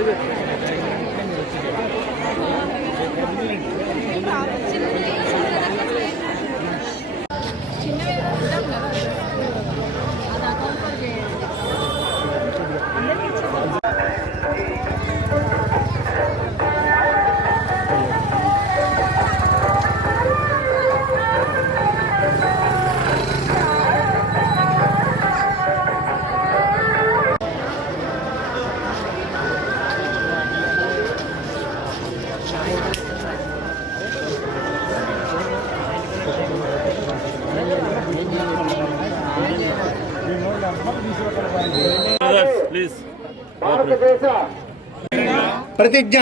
ಇರಬೇಕು ప్రతిజ్ఞ.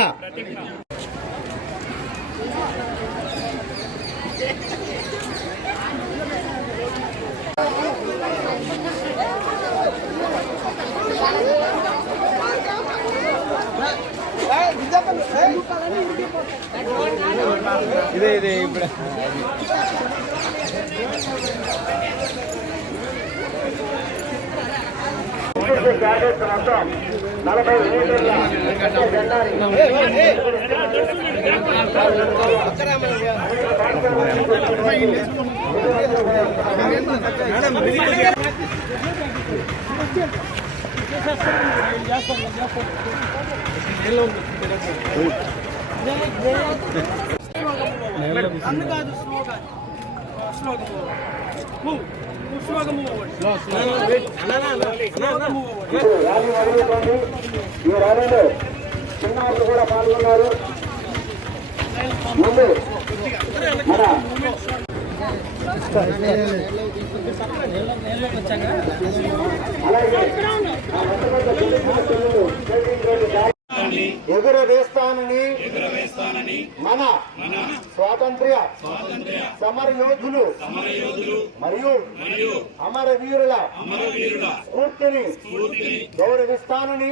ఇదే ఇదే ఇప్పుడు. క్యాడెట్స్ మొత్తం నలభై మీటర్ల జెండాని నన్ను కాదు ఈ ర్యాలీలో చిన్నవాళ్ళు కూడా పాల్గొన్నారు ముందు మన ఎగురు ఆ ఎగురవేస్తానని మన స్వాతంత్ర్య సమర యోధులు మరియు అమరవీరుల స్ఫూర్తిని గౌరవిస్తానని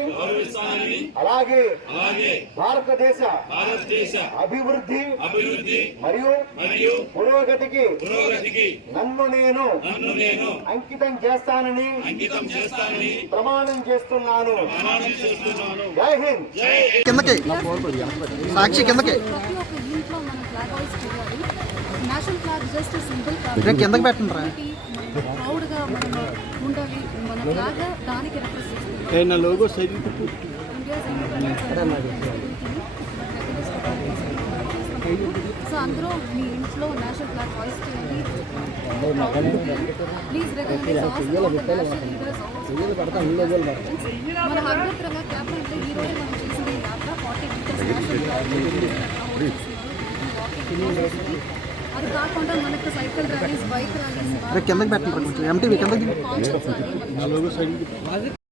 అలాగే భారతదేశ అభివృద్ధి మరియు పురోగతికి నన్ను నేను అంకితం చేస్తానని ప్రమాణం చేస్తున్నాను. జై హింద్. కిందకి. సాక్షి కిందకి ప్రతి ఒక్క ఇంట్లో మనం ఫ్లాగ్ హోయిస్ట్ చేయాలి నేషనల్ ఫ్లాగ్ జస్ట్ సింపుల్ ఇక్కడ కిందకి పెట్టండి రా. ప్రౌడ్గా మనం ఉండాలి మన ఫ్లాగ్ దానికి రిప్రజెంట్ నా లోగో సైడ్ సో అందరూ మీ ఇంట్లో నేషనల్ ఫ్లాగ్ హాయిస్ట్ చేయండి ప్లీజ్ మన హర్భత్రంగా క్యాబినెట్ ఈ రోజు మనం అది కాకుండా మనకు సైకిల్ ర్యాలీస్ బైక్ ర్యాలీస్ కిందకి పెట్టండి కొంచెం. ఎంటీవీ కిందకి.